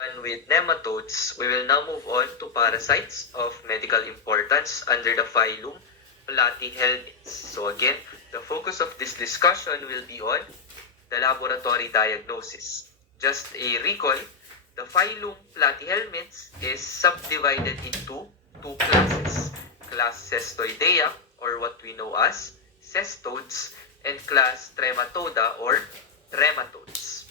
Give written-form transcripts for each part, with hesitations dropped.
And with nematodes, we will now move on to parasites of medical importance under the phylum Platyhelminths. So again, the focus of this discussion will be on the laboratory diagnosis. Just a recall, the phylum Platyhelminths is subdivided into two classes. Class Cestoidea, or what we know as cestodes, and class Trematoda, or trematodes.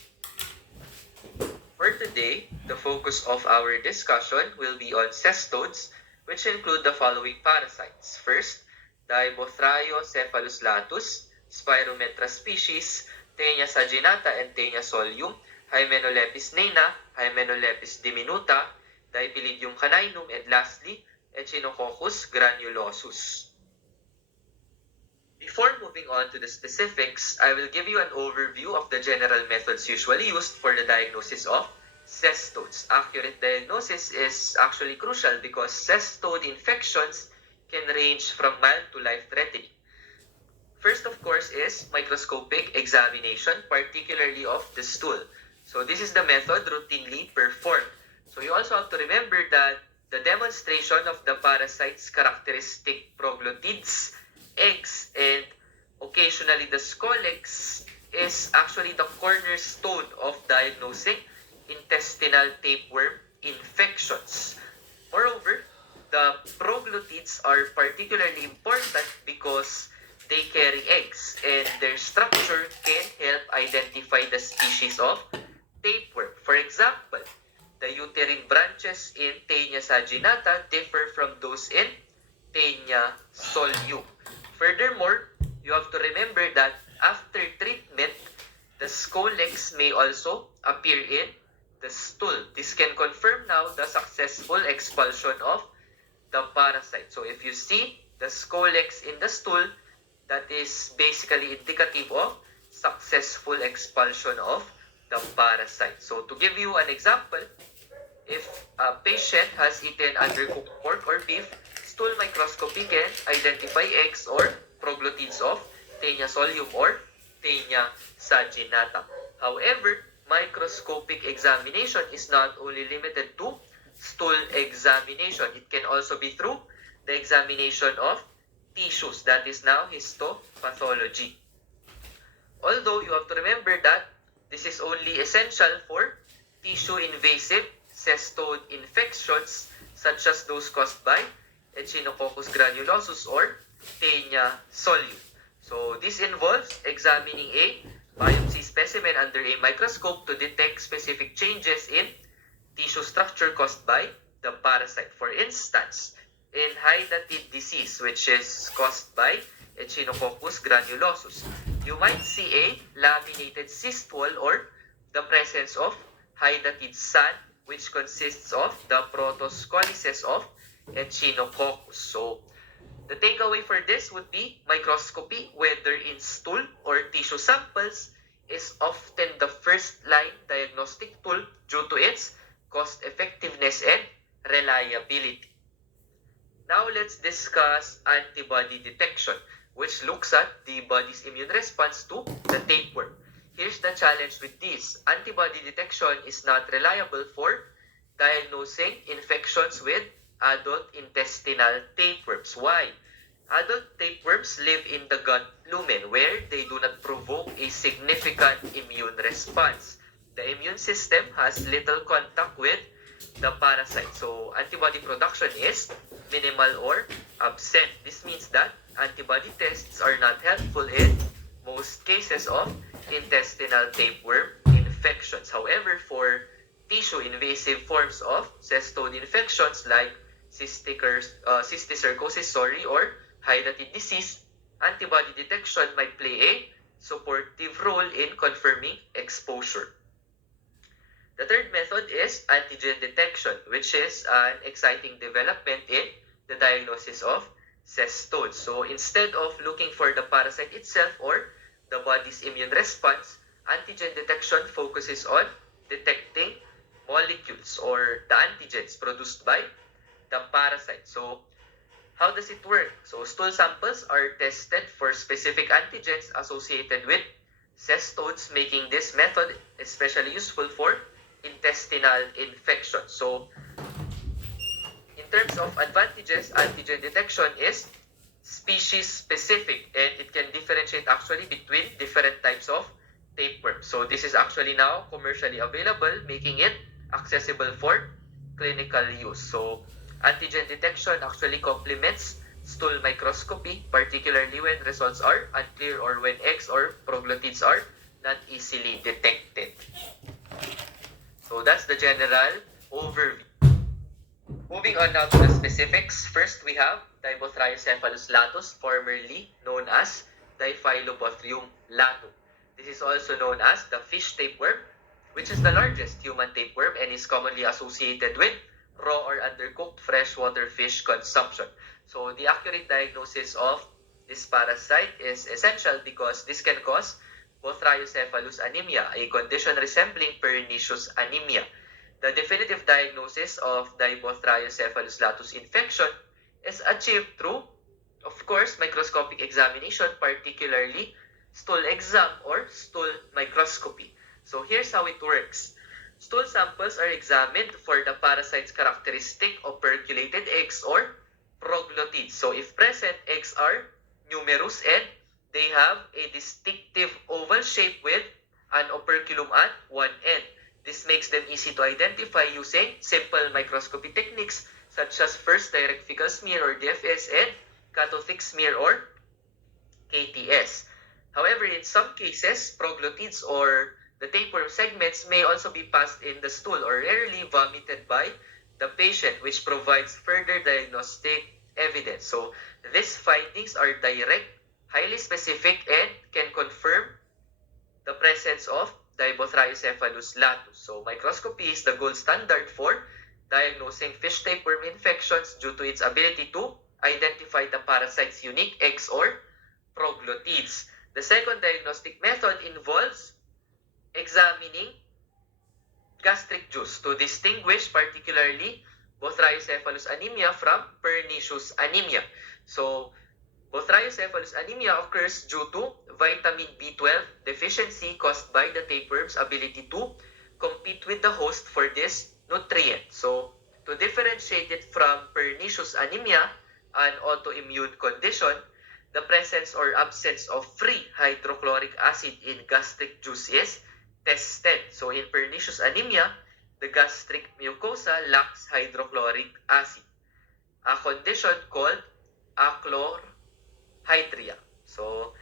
For today, the focus of our discussion will be on cestodes, which include the following parasites. First, Dibothraiocephalus latus, Spirometra species, Taenia saginata and Taenia solium, Hymenolepis neina, Hymenolepis diminuta, Dipylidium caninum, and lastly, Echinococcus granulosus. Before moving on to the specifics, I will give you an overview of the general methods usually used for the diagnosis of cestodes. Accurate diagnosis is actually crucial because cestode infections can range from mild to life-threatening. First, of course, is microscopic examination, particularly of the stool. So this is the method routinely performed. So you also have to remember that the demonstration of the parasite's characteristic proglottids, eggs, and occasionally the scolex is actually the cornerstone of diagnosing intestinal tapeworm infections. Moreover, the proglottids are particularly important because they carry eggs and their structure can help identify the species of tapeworm. For example, the uterine branches in Taenia saginata differ from those in Taenia solium. Furthermore, you have to remember that after treatment, the scolex may also appear in the stool. This can confirm now the successful expulsion of the parasite. So if you see the scolex in the stool, that is basically indicative of successful expulsion of the parasite. So to give you an example, if a patient has eaten undercooked pork or beef, stool microscopy can identify eggs or proglottids of Taenia solium or Taenia saginata. However, microscopic examination is not only limited to stool examination. It can also be through the examination of tissues. That is now histopathology. Although you have to remember that this is only essential for tissue-invasive cestode infections such as those caused by Echinococcus granulosus or Taenia solium. So this involves examining a biopsy specimen under a microscope to detect specific changes in tissue structure caused by the parasite. For instance, in hydatid disease, which is caused by Echinococcus granulosus, you might see a laminated cyst wall or the presence of hydatid sand, which consists of the protoscolices of Echinococcus. So the takeaway for this would be microscopy, whether in stool or tissue samples, is often the first line diagnostic tool due to its cost effectiveness and reliability. Now let's discuss antibody detection, which looks at the body's immune response to the tapeworm. Here's the challenge with this. Antibody detection is not reliable for diagnosing infections with adult intestinal tapeworms. Why? Adult tapeworms live in the gut lumen where they do not provoke a significant immune response. The immune system has little contact with the parasite. So antibody production is minimal or absent. This means that antibody tests are not helpful in most cases of intestinal tapeworm infections. However, for tissue invasive forms of cestode infections like cysticercosis, or hydatid disease, antibody detection might play a supportive role in confirming exposure. The third method is antigen detection, which is an exciting development in the diagnosis of cestodes. So instead of looking for the parasite itself or the body's immune response, antigen detection focuses on detecting molecules or the antigens produced by the parasite. So how does it work? So stool samples are tested for specific antigens associated with cestodes, making this method especially useful for intestinal infection. So, in terms of advantages, antigen detection is species specific and it can differentiate actually between different types of tapeworm. So this is actually now commercially available, making it accessible for clinical use. So antigen detection actually complements stool microscopy, particularly when results are unclear or when eggs or proglottids are not easily detected. So that's the general overview. Moving on now to the specifics. First, we have Dibothriocephalus latus, formerly known as Diphyllobothrium latum. This is also known as the fish tapeworm, which is the largest human tapeworm and is commonly associated with raw or undercooked freshwater fish consumption. So the accurate diagnosis of this parasite is essential because this can cause Bothriocephalus anemia, a condition resembling pernicious anemia. The definitive diagnosis of Dibothriocephalus latus infection is achieved through, of course, microscopic examination, particularly stool exam or stool microscopy. So here's how it works. Stool samples are examined for the parasite's characteristic operculated eggs or proglottids. So if present, eggs are numerous and they have a distinctive oval shape with an operculum at one end. This makes them easy to identify using simple microscopy techniques such as first direct fecal smear or DFS and catothic smear or KTS. However, in some cases, proglottids or the tapeworm segments may also be passed in the stool or rarely vomited by the patient, which provides further diagnostic evidence. So these findings are direct, highly specific, and can confirm the presence of Dibothriocephalus latus. So microscopy is the gold standard for diagnosing fish tapeworm infections due to its ability to identify the parasite's unique eggs or proglottids. The second diagnostic method involves examining gastric juice to distinguish particularly Bothriocephalus anemia from pernicious anemia. So Bothriocephalus anemia occurs due to vitamin B12 deficiency caused by the tapeworm's ability to compete with the host for this nutrient. So, to differentiate it from pernicious anemia, an autoimmune condition, the presence or absence of free hydrochloric acid in gastric juice is tested. So, in pernicious anemia, the gastric mucosa lacks hydrochloric acid, a condition called achlorhydria. So,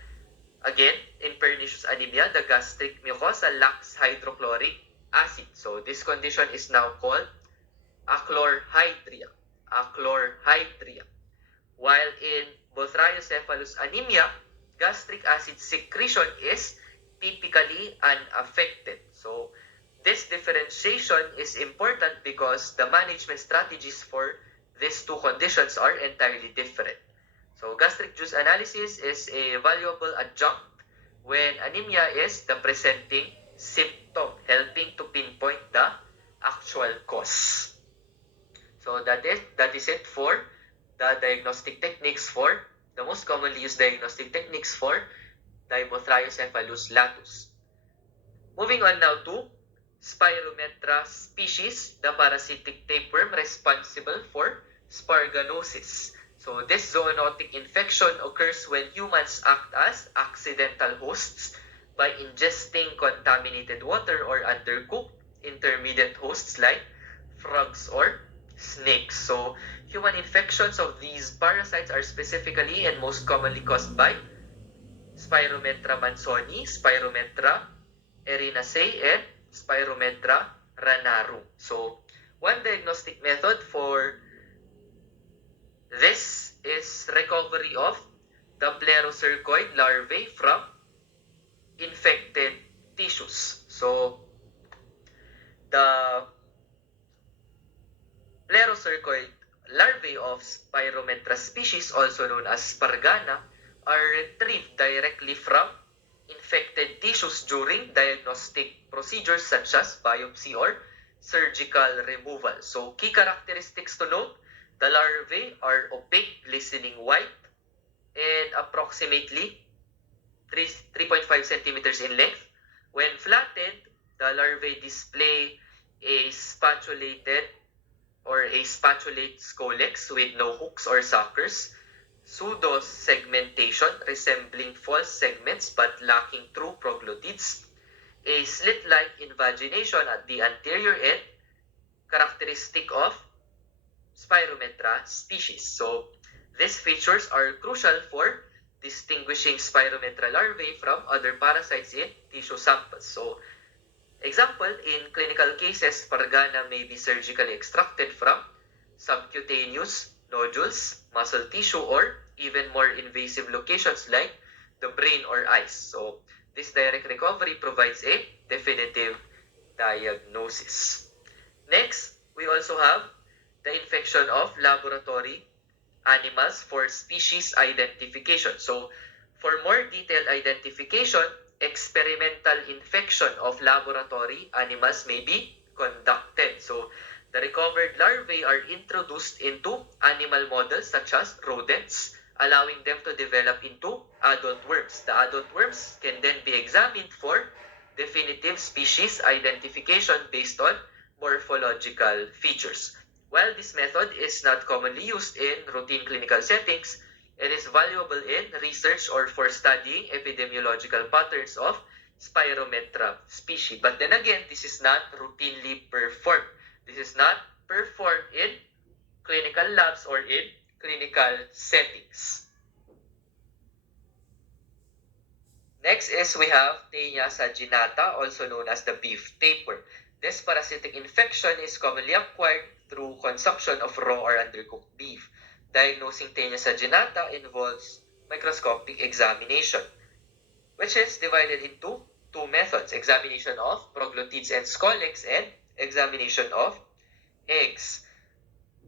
again, in pernicious anemia, the gastric mucosa lacks hydrochloric acid. So, this condition is now called achlorhydria. Achlorhydria. While in Bothriocephalus anemia, gastric acid secretion is typically unaffected. So, this differentiation is important because the management strategies for these two conditions are entirely different. So gastric juice analysis is a valuable adjunct when anemia is the presenting symptom, helping to pinpoint the actual cause. So that is it for the diagnostic techniques for the most commonly used diagnostic techniques for Dibothriocephalus latus. Moving on now to Spirometra species, the parasitic tapeworm responsible for sparganosis. So this zoonotic infection occurs when humans act as accidental hosts by ingesting contaminated water or undercooked intermediate hosts like frogs or snakes. So human infections of these parasites are specifically and most commonly caused by Spirometra mansoni, Spirometra erinaceae, and Spirometra ranarum. So one diagnostic method for this is recovery of the Plerocercoid larvae from infected tissues. So, the Plerocercoid larvae of Spirometra species, also known as Spargana, are retrieved directly from infected tissues during diagnostic procedures such as biopsy or surgical removal. So, key characteristics to note: the larvae are opaque, glistening white, and approximately 3.5 centimeters in length. When flattened, the larvae display a spatulated or a spatulate scolex with no hooks or suckers, pseudo-segmentation resembling false segments but lacking true proglottids, a slit-like invagination at the anterior end, characteristic of Spirometra species. So these features are crucial for distinguishing Spirometra larvae from other parasites in tissue samples. So example, in clinical cases, Pargana may be surgically extracted from subcutaneous nodules, muscle tissue, or even more invasive locations like the brain or eyes. So this direct recovery provides a definitive diagnosis. Next, we also have the infection of laboratory animals for species identification. So for more detailed identification, experimental infection of laboratory animals may be conducted. So the recovered larvae are introduced into animal models such as rodents, allowing them to develop into adult worms. The adult worms can then be examined for definitive species identification based on morphological features. While this method is not commonly used in routine clinical settings, it is valuable in research or for studying epidemiological patterns of Spirometra species. But then again, this is not routinely performed. This is not performed in clinical labs or in clinical settings. Next is we have Taenia saginata, also known as the beef tapeworm. This parasitic infection is commonly acquired through consumption of raw or undercooked beef. Diagnosing Taenia saginata involves microscopic examination, which is divided into two methods: examination of proglottids and scolex and examination of eggs.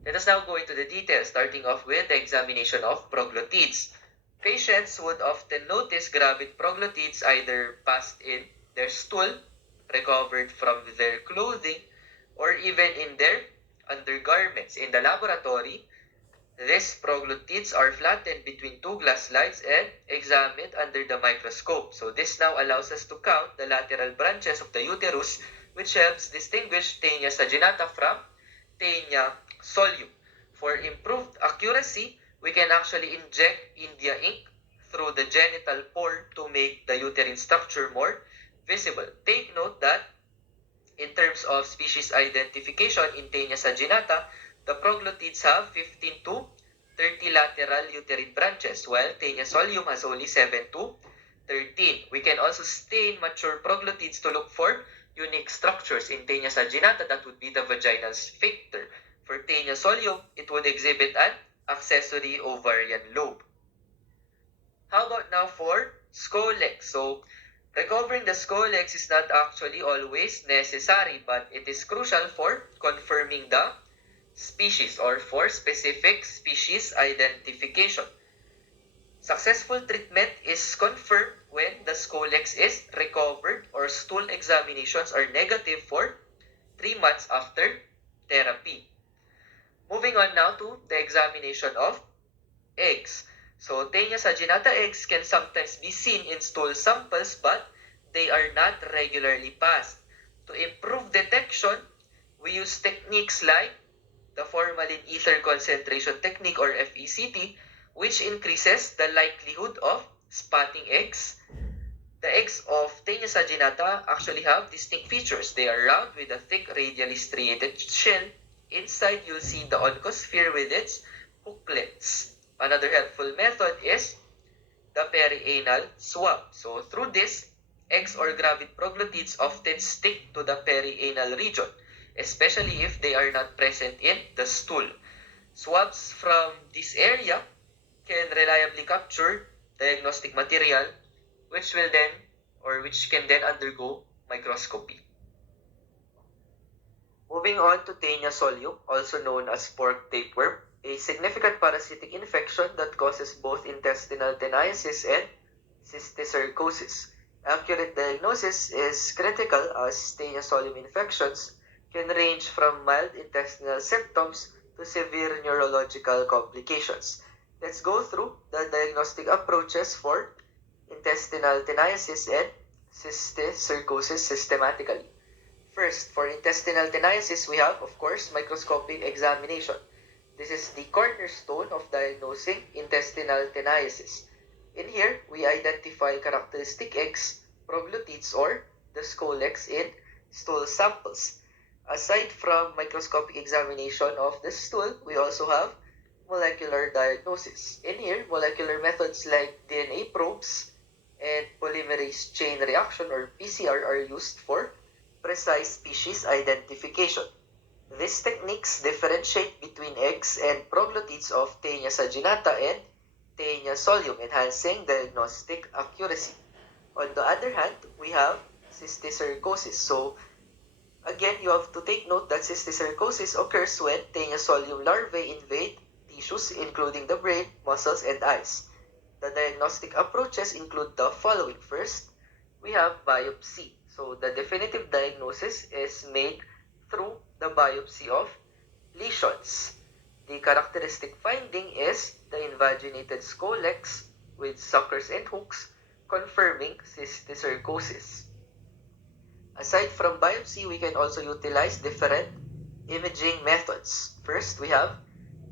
Let us now go into the details, starting off with the examination of proglottids. Patients would often notice gravid proglottids either passed in their stool, recovered from their clothing, or even in their undergarments. In the laboratory, these proglottids are flattened between two glass slides and examined under the microscope. So this now allows us to count the lateral branches of the uterus, which helps distinguish Taenia saginata from Taenia solium. For improved accuracy, we can actually inject India ink through the genital pore to make the uterine structure more visible. Take note that in terms of species identification in Taenia saginata, the proglottids have 15 to 30 lateral uterine branches, while Taenia solium has only 7 to 13. We can also stain mature proglottids to look for unique structures. In Taenia saginata, that would be the vaginal sphincter. For Taenia solium, it would exhibit an accessory ovarian lobe. How about now for scolex? So, recovering the scolex is not actually always necessary, but it is crucial for confirming the species or for specific species identification. Successful treatment is confirmed when the scolex is recovered or stool examinations are negative for 3 months after therapy. Moving on now to the examination of eggs. So, Taenia saginata eggs can sometimes be seen in stool samples, but they are not regularly passed. To improve detection, we use techniques like the formalin ether concentration technique or FECT, which increases the likelihood of spotting eggs. The eggs of Taenia saginata actually have distinct features. They are round with a thick radially striated shell. Inside, you'll see the oncosphere with its hooklets. Another helpful method is the perianal swab. So through this, eggs or gravid proglottids often stick to the perianal region, especially if they are not present in the stool. Swabs from this area can reliably capture diagnostic material which can then undergo microscopy. Moving on to Taenia solium, also known as pork tapeworm, a significant parasitic infection that causes both intestinal teniasis and cysticercosis. Accurate diagnosis is critical as Taenia solium infections can range from mild intestinal symptoms to severe neurological complications. Let's go through the diagnostic approaches for intestinal teniasis and cysticercosis systematically. First, for intestinal teniasis, we have, of course, microscopic examination. This is the cornerstone of diagnosing intestinal teniasis. In here, we identify characteristic eggs, proglutids, or the scolex in stool samples. Aside from microscopic examination of the stool, we also have molecular diagnosis. In here, molecular methods like DNA probes and polymerase chain reaction or PCR are used for precise species identification. These techniques differentiate between eggs and proglutids of Taenia saginata and Taenia solium, enhancing diagnostic accuracy. On the other hand, we have cysticercosis. So, again, you have to take note that cysticercosis occurs when Taenia solium larvae invade tissues including the brain, muscles, and eyes. The diagnostic approaches include the following. First, we have biopsy. So, the definitive diagnosis is made through the biopsy of lesions. The characteristic finding is the invaginated scolex with suckers and hooks, confirming cysticercosis. Aside from biopsy, we can also utilize different imaging methods. First, we have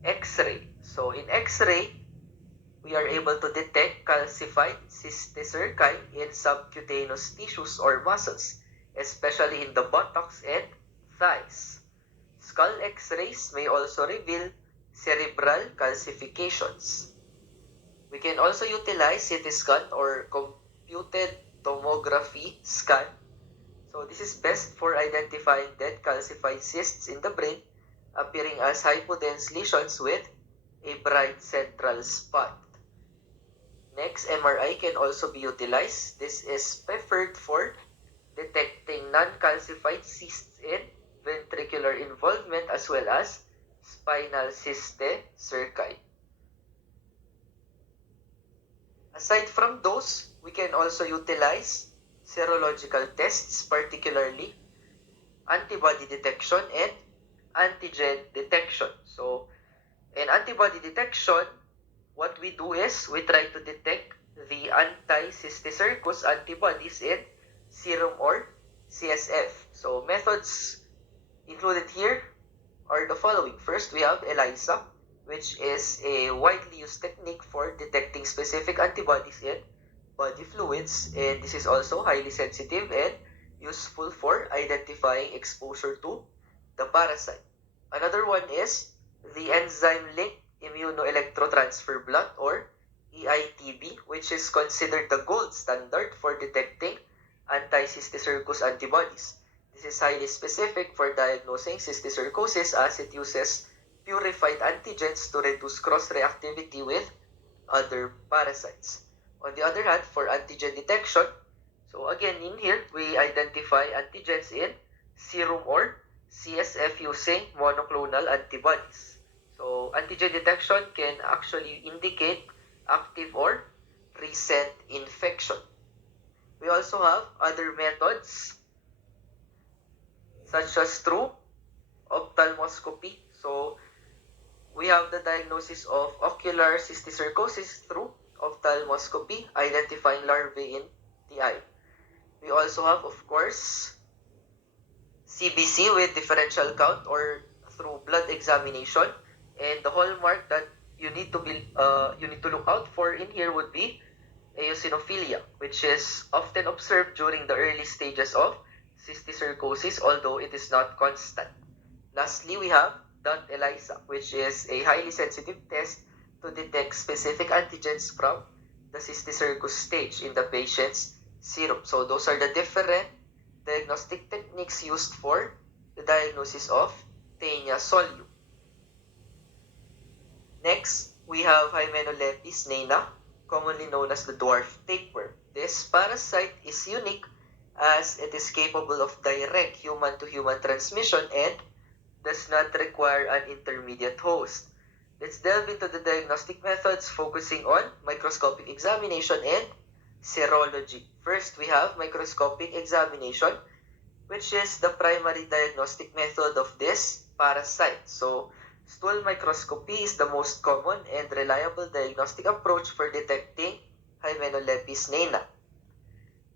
X-ray. So in X-ray, we are able to detect calcified cysticerci in subcutaneous tissues or muscles, especially in the buttocks and thighs. Skull X-rays may also reveal cerebral calcifications. We can also utilize CT scan or computed tomography scan. So this is best for identifying dead calcified cysts in the brain, appearing as hypodense lesions with a bright central spot. Next, MRI can also be utilized. This is preferred for detecting non-calcified cysts in ventricular involvement as well as spinal cysticerci. Aside from those, we can also utilize serological tests, particularly antibody detection and antigen detection. So, in antibody detection, what we do is we try to detect the anti-cysticercus antibodies in serum or CSF. So, methods included here are the following. First, we have ELISA, which is a widely used technique for detecting specific antibodies in body fluids, and this is also highly sensitive and useful for identifying exposure to the parasite. Another one is the enzyme-linked immunoelectrotransfer blood or EITB, which is considered the gold standard for detecting anti-cysticercus antibodies. This is highly specific for diagnosing cysticercosis as it uses purified antigens to reduce cross-reactivity with other parasites. On the other hand, for antigen detection, so again in here, we identify antigens in serum or CSF using monoclonal antibodies. So antigen detection can actually indicate active or recent infection. We also have other methods such as through ophthalmoscopy. So we have the diagnosis of ocular cysticercosis through ophthalmoscopy, identifying larvae in the eye. We also have, of course, CBC with differential count or through blood examination. And the hallmark that you need to look out for in here would be eosinophilia, which is often observed during the early stages of cysticercosis, although it is not constant. Lastly, we have ELISA, which is a highly sensitive test to detect specific antigens from the cysticercus stage in the patient's serum. So those are the different diagnostic techniques used for the diagnosis of Taenia solium. Next, we have Hymenopeltis neina, commonly known as the dwarf tapeworm. This parasite is unique as it is capable of direct human-to-human transmission and does not require an intermediate host. Let's delve into the diagnostic methods focusing on microscopic examination and serology. First, we have microscopic examination, which is the primary diagnostic method of this parasite. So, stool microscopy is the most common and reliable diagnostic approach for detecting Hymenopeltis neina.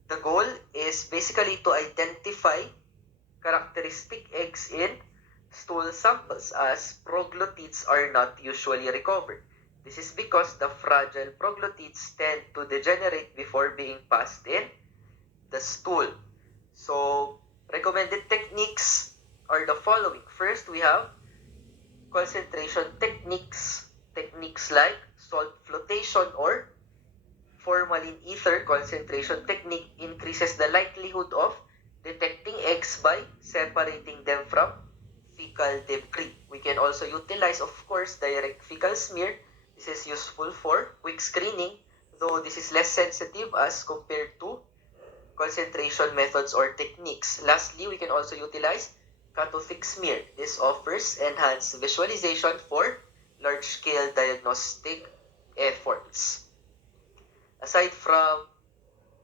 The goal is basically to identify characteristic eggs in stool samples, as proglottids are not usually recovered. This is because the fragile proglottids tend to degenerate before being passed in the stool. So, recommended techniques are the following. First, we have concentration techniques. Techniques like salt flotation or formalin ether concentration technique increases the likelihood of detecting eggs by separating them from fecal debris. We can also utilize, of course, direct fecal smear. This is useful for quick screening, though this is less sensitive as compared to concentration methods or techniques. Lastly, we can also utilize cathodic smear. This offers enhanced visualization for large-scale diagnostic efforts. Aside from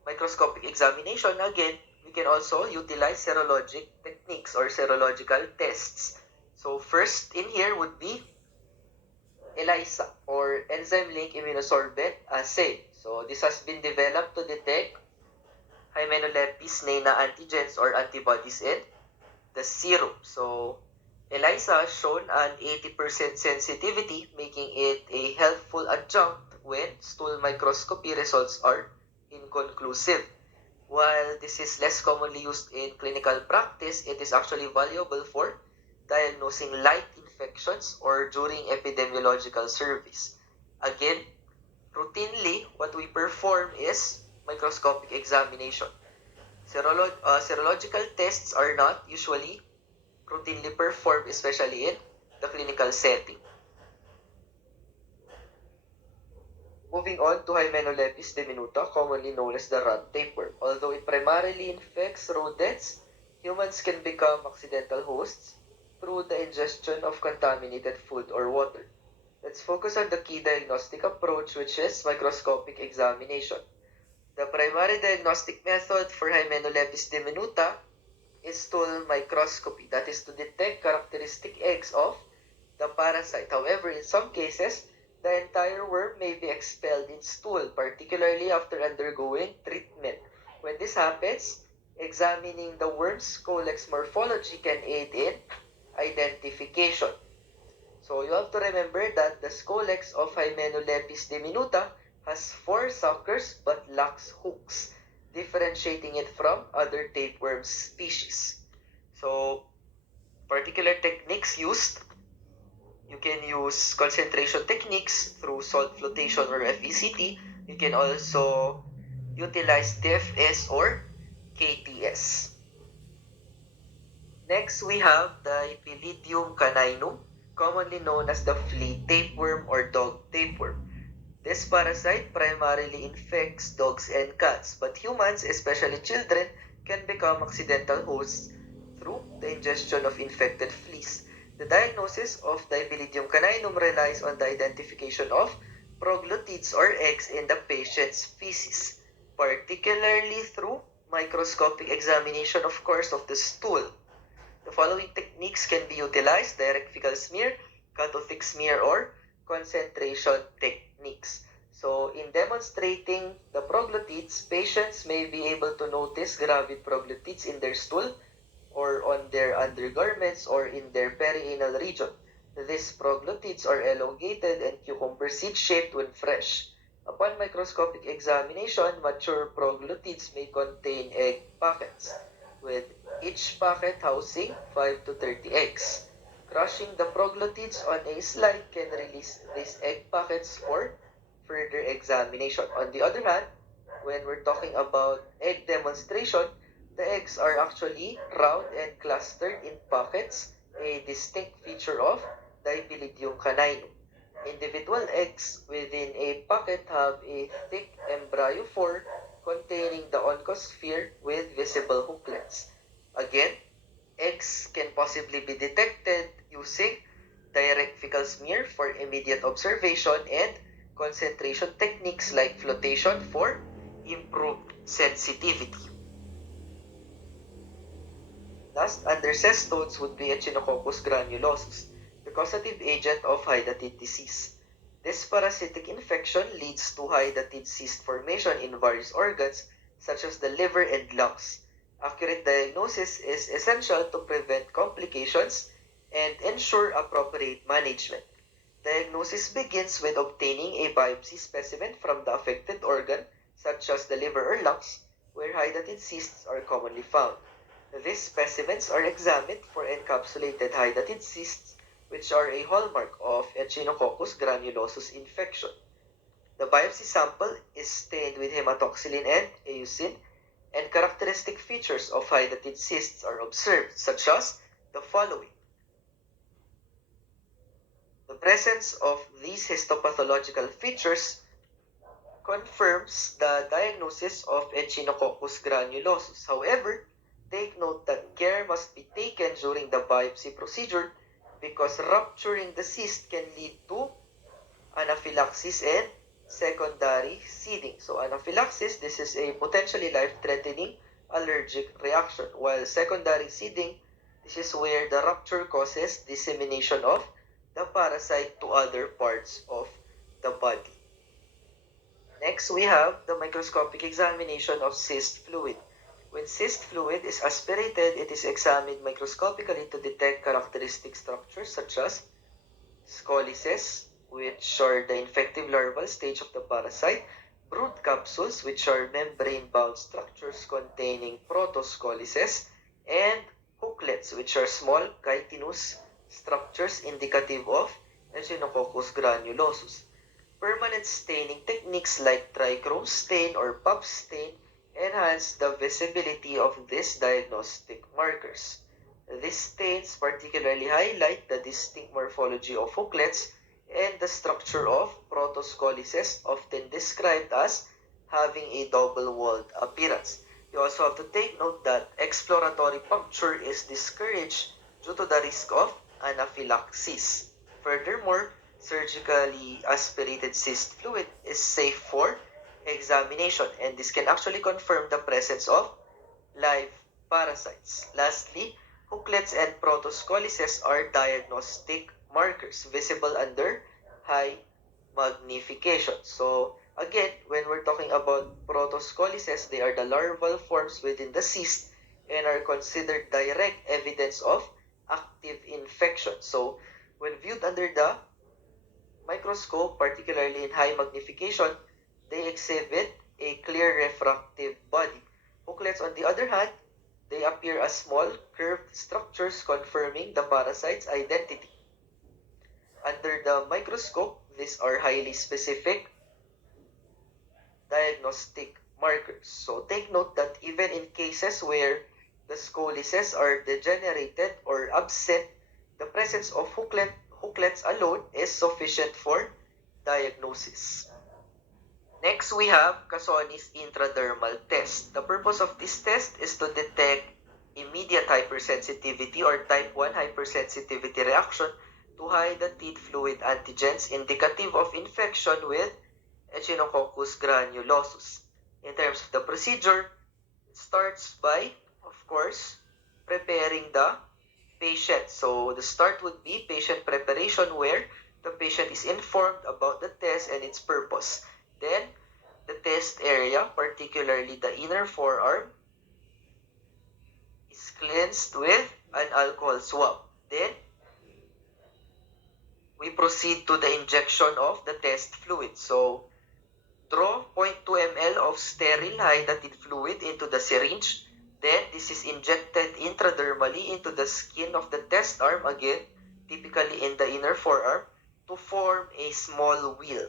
microscopic examination, again, we can also utilize serologic techniques or serological tests. So first in here would be ELISA or enzyme-linked immunosorbent assay. So this has been developed to detect Hymenoleucis neina antigens or antibodies in the serum. So ELISA has shown an 80% sensitivity, making it a helpful adjunct when stool microscopy results are inconclusive. While this is less commonly used in clinical practice, it is actually valuable for diagnosing light infections or during epidemiological surveys. Again, routinely, what we perform is microscopic examination. Serological tests are not usually routinely performed, especially in the clinical setting. Moving on to Hymenoleucis diminuta, commonly known as the rat tapeworm. Although it primarily infects rodents, humans can become accidental hosts through the ingestion of contaminated food or water. Let's focus on the key diagnostic approach, which is microscopic examination. The primary diagnostic method for Hymenoleucis diminuta is stool microscopy, that is to detect characteristic eggs of the parasite. However, in some cases, the entire worm may be expelled in stool, particularly after undergoing treatment. When this happens, examining the worm's scolex morphology can aid in identification. So you have to remember that the scolex of Hymenoleucis diminuta has 4 suckers but lacks hooks, differentiating it from other tapeworm species. So, particular techniques used, you can use concentration techniques through salt flotation or FECT. You can also utilize DFS or KTS. Next, we have the Dipylidium caninum, commonly known as the flea tapeworm or dog tapeworm. This parasite primarily infects dogs and cats, but humans, especially children, can become accidental hosts through the ingestion of infected fleas. The diagnosis of Dipylidium caninum relies on the identification of proglottids or eggs in the patient's feces, particularly through microscopic examination, of course, of the stool. The following techniques can be utilized: direct fecal smear, cathodic smear, or concentration techniques. So, in demonstrating the proglottids, patients may be able to notice gravid proglottids in their stool or on their undergarments or in their perianal region. These proglottids are elongated and cucumber seed shaped when fresh. Upon microscopic examination, mature proglottids may contain egg packets, with each packet housing 5 to 30 eggs. Crushing the proglottids on a slide can release these egg packets for further examination. On the other hand, when we're talking about egg demonstration, the eggs are actually round and clustered in pockets, a distinct feature of Dipylidium caninum. Individual eggs within a pocket have a thick embryophore containing the oncosphere with visible hooklets. Again, eggs can possibly be detected using direct fecal smear for immediate observation and concentration techniques like flotation for improved sensitivity. Last, under cestodes would be Echinococcus granulosus, the causative agent of hydatid disease. This parasitic infection leads to hydatid cyst formation in various organs, such as the liver and lungs. Accurate diagnosis is essential to prevent complications and ensure appropriate management. Diagnosis begins with obtaining a biopsy specimen from the affected organ, such as the liver or lungs, where hydatid cysts are commonly found. These specimens are examined for encapsulated hydatid cysts, which are a hallmark of Echinococcus granulosus infection. The biopsy sample is stained with hematoxylin and eosin, and characteristic features of hydatid cysts are observed, such as the following. The presence of these histopathological features confirms the diagnosis of Echinococcus granulosus. However, take note that care must be taken during the biopsy procedure because rupturing the cyst can lead to anaphylaxis and secondary seeding. So anaphylaxis, this is a potentially life-threatening allergic reaction, while secondary seeding, this is where the rupture causes dissemination of the parasite to other parts of the body. Next, we have the microscopic examination of cyst fluid. When cyst fluid is aspirated, it is examined microscopically to detect characteristic structures such as scolyses, which are the infective larval stage of the parasite, brood capsules, which are membrane-bound structures containing protoscolyses, and hooklets, which are small chitinous structures indicative of Echinococcus granulosus. Permanent staining techniques like trichrome stain or puff stain enhance the visibility of these diagnostic markers. These stains particularly highlight the distinct morphology of hooklets and the structure of protoscolyses, often described as having a double-walled appearance. You also have to take note that exploratory puncture is discouraged due to the risk of anaphylaxis. Furthermore, surgically aspirated cyst fluid is safe for examination, and this can actually confirm the presence of live parasites. Lastly, hooklets and protoscolyses are diagnostic markers visible under high magnification. So again, when we're talking about protoscolyses, they are the larval forms within the cyst and are considered direct evidence of active infection. So when viewed under the microscope, particularly in high magnification, they exhibit a clear refractive body. Hooklets, on the other hand, they appear as small, curved structures confirming the parasite's identity. Under the microscope, these are highly specific diagnostic markers. So take note that even in cases where the scolyses are degenerated or absent, the presence of hooklets alone is sufficient for diagnosis. Next, we have Cassoni's intradermal test. The purpose of this test is to detect immediate hypersensitivity or type 1 hypersensitivity reaction to hydatid fluid antigens indicative of infection with Echinococcus granulosus. In terms of the procedure, it starts by, of course, preparing the patient. So the start would be patient preparation where the patient is informed about the test and its purpose. Then, the test area, particularly the inner forearm, is cleansed with an alcohol swab. Then, we proceed to the injection of the test fluid. So, draw 0.2 ml of sterile hydatid fluid into the syringe. Then, this is injected intradermally into the skin of the test arm, again, typically in the inner forearm, to form a small wheal.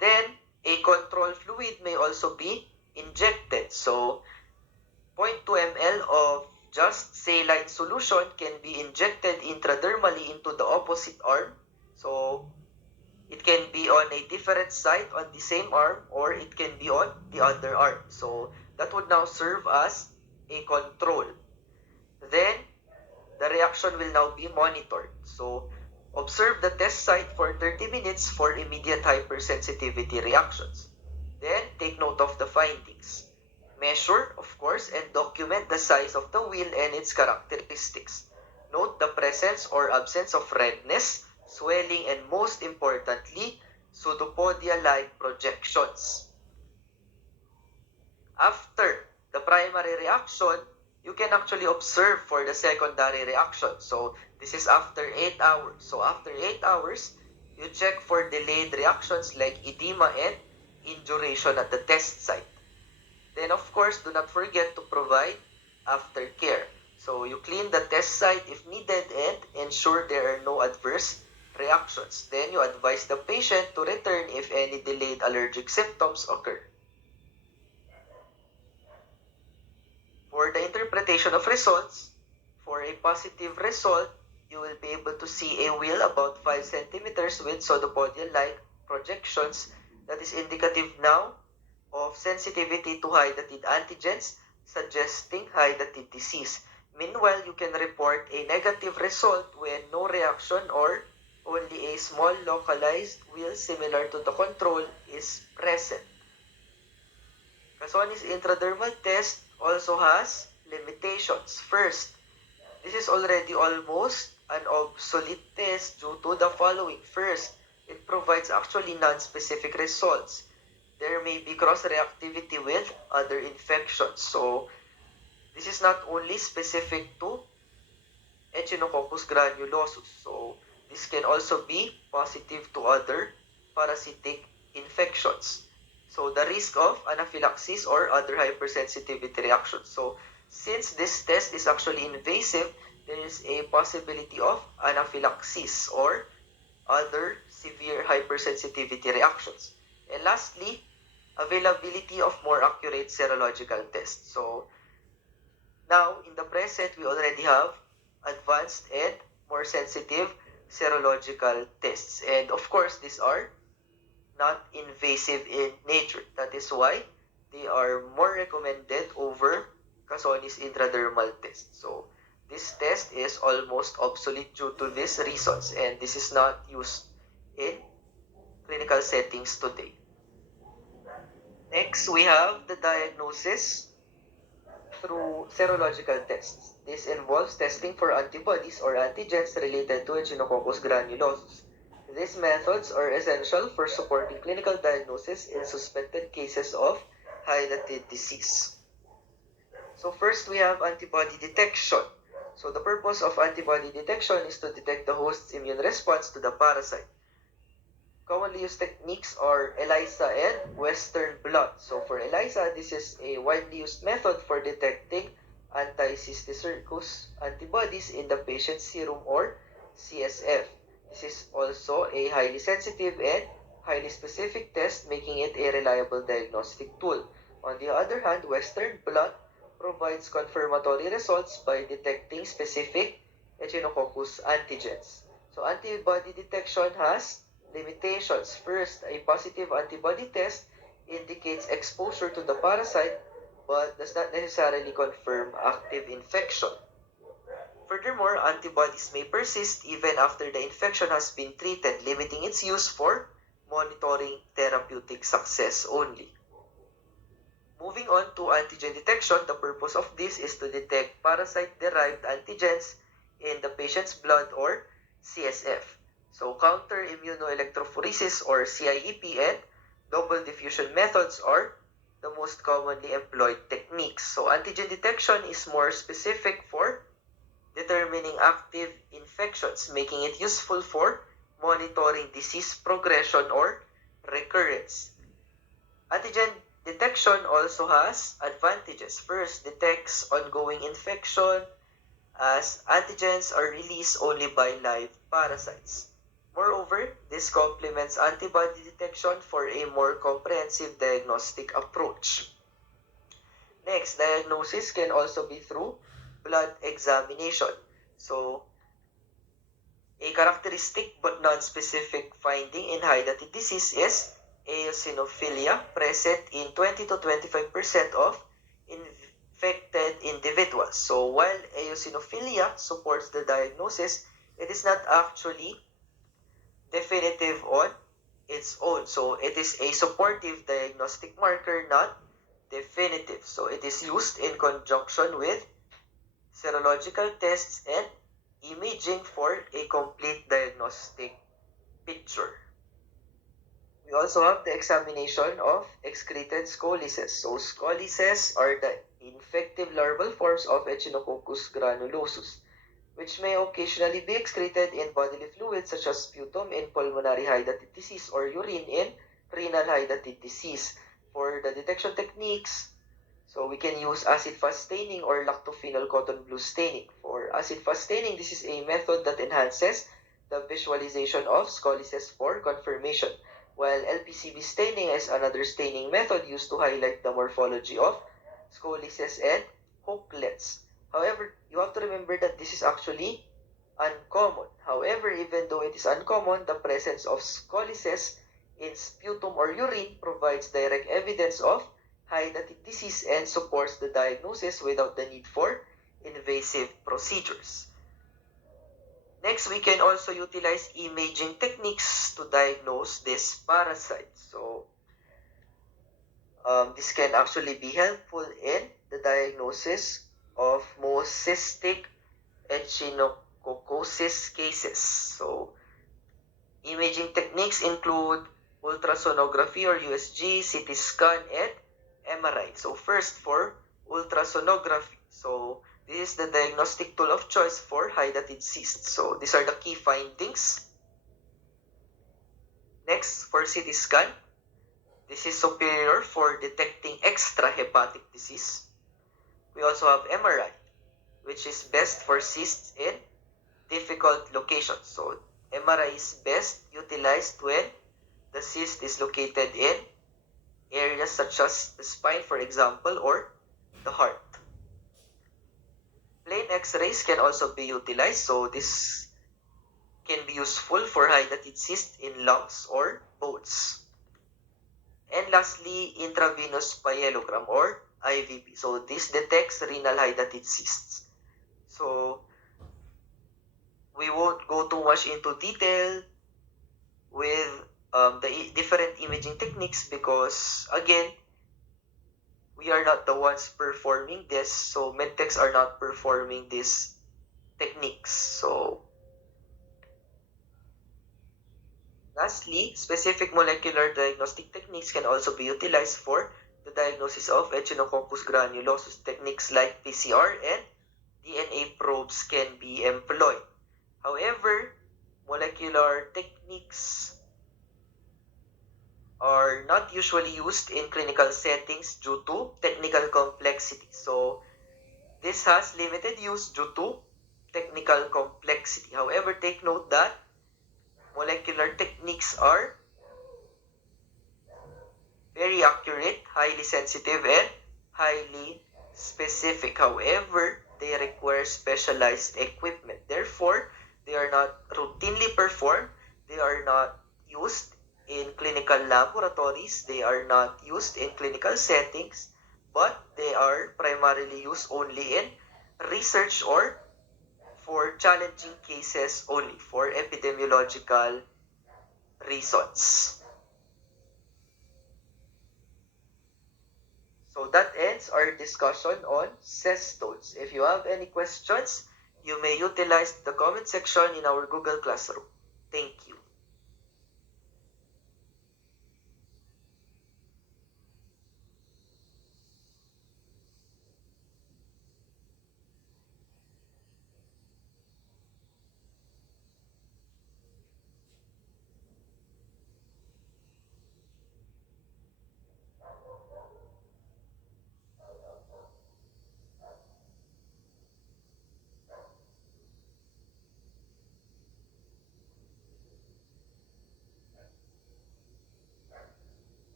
Then, a control fluid may also be injected. So, 0.2 ml of just saline solution can be injected intradermally into the opposite arm. So, it can be on a different site on the same arm or it can be on the other arm. So, that would now serve as a control. Then, the reaction will now be monitored. So, observe the test site for 30 minutes for immediate hypersensitivity reactions. Then, take note of the findings. Measure, of course, and document the size of the wheal and its characteristics. Note the presence or absence of redness, swelling, and most importantly, pseudopodia-like projections. after the primary reaction, you can actually observe for the secondary reaction. So this is after 8 hours. So after 8 hours, you check for delayed reactions like edema and induration at the test site. Then of course, do not forget to provide aftercare. So you clean the test site if needed and ensure there are no adverse reactions. Then you advise the patient to return if any delayed allergic symptoms occur. For the interpretation of results, for a positive result, you will be able to see a wheel about 5 centimeters with pseudopodial-like projections that is indicative now of sensitivity to hydatid antigens, suggesting hydatid disease. Meanwhile, you can report a negative result when no reaction or only a small localized wheel similar to the control is present. Cassoni's intradermal test also has limitations. First, this is already almost an obsolete test due to the following. First, it provides actually non-specific results. There may be cross-reactivity with other infections. So, this is not only specific to Echinococcus granulosus. So, this can also be positive to other parasitic infections. So, the risk of anaphylaxis or other hypersensitivity reactions. So, since this test is actually invasive, there is a possibility of anaphylaxis or other severe hypersensitivity reactions. And lastly, availability of more accurate serological tests. So, now, in the present, we already have advanced and more sensitive serological tests. And of course, these are not invasive in nature. That is why they are more recommended over Cassoni's intradermal test. So, this test is almost obsolete due to these reasons, and this is not used in clinical settings today. Next, we have the diagnosis through serological tests. This involves testing for antibodies or antigens related to Echinococcus granulosus. These methods are essential for supporting clinical diagnosis in suspected cases of hydatid disease. So first, we have antibody detection. So the purpose of antibody detection is to detect the host's immune response to the parasite. Commonly used techniques are ELISA and Western blot. So for ELISA, this is a widely used method for detecting anti-Cysticercus antibodies in the patient's serum or CSF. This is also a highly sensitive and highly specific test, making it a reliable diagnostic tool. On the other hand, Western blot provides confirmatory results by detecting specific Echinococcus antigens. So antibody detection has limitations. First, a positive antibody test indicates exposure to the parasite but does not necessarily confirm active infection. Furthermore, antibodies may persist even after the infection has been treated, limiting its use for monitoring therapeutic success only. Moving on to antigen detection, the purpose of this is to detect parasite-derived antigens in the patient's blood or CSF. So counter-immunoelectrophoresis or CIEP and double diffusion methods are the most commonly employed techniques. So antigen detection is more specific for determining active infections, making it useful for monitoring disease progression or recurrence. Antigen detection also has advantages. First, detects ongoing infection as antigens are released only by live parasites. Moreover, this complements antibody detection for a more comprehensive diagnostic approach. Next, diagnosis can also be through blood examination. So, a characteristic but non-specific finding in hydatid disease is eosinophilia present in 20 to 25% of infected individuals. So while eosinophilia supports the diagnosis, it is not actually definitive on its own. So it is a supportive diagnostic marker, not definitive. So it is used in conjunction with serological tests and imaging for a complete diagnostic picture. We also have the examination of excreted scoliosis. So scoliosis are the infective larval forms of Echinococcus granulosus, which may occasionally be excreted in bodily fluids such as sputum in pulmonary hydatid disease or urine in renal hydatid disease. For the detection techniques, so we can use acid-fast staining or lactophenol cotton blue staining. For acid-fast staining, this is a method that enhances the visualization of scoliosis for confirmation, while LPCB staining is another staining method used to highlight the morphology of scoliosis and hooklets. However, you have to remember that this is actually uncommon. However, even though it is uncommon, the presence of scoliosis in sputum or urine provides direct evidence of hydatid disease and supports the diagnosis without the need for invasive procedures. Next, we can also utilize imaging techniques to diagnose this parasite. So, this can actually be helpful in the diagnosis of most cystic echinococcosis cases. So, imaging techniques include ultrasonography or USG, CT scan, and MRI. So first, for ultrasonography. So this is the diagnostic tool of choice for hydatid cysts. So these are the key findings. Next, for CT scan. This is superior for detecting extrahepatic disease. We also have MRI, which is best for cysts in difficult locations. So MRI is best utilized when the cyst is located in areas such as the spine, for example, or the heart. Plain X-rays can also be utilized, so this can be useful for hydatid cysts in lungs or bones. And lastly, intravenous pyelogram or IVP. So this detects renal hydatid cysts. So we won't go too much into detail with the different imaging techniques because, again, we are not the ones performing this. So medtechs are not performing these techniques. So lastly, specific molecular diagnostic techniques can also be utilized for the diagnosis of Echinococcus granulosus. Techniques like PCR and DNA probes can be employed. However, molecular techniques are not usually used in clinical settings due to technical complexity. So this has limited use due to technical complexity. However, take note that molecular techniques are very accurate, highly sensitive, and highly specific. However, they require specialized equipment. Therefore, they are not routinely performed. They are not used in clinical laboratories. They are not used in clinical settings, but they are primarily used only in research or for challenging cases only, for epidemiological reasons. So that ends our discussion on cestodes. If you have any questions, you may utilize the comment section in our Google Classroom. Thank you.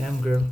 Damn, girl.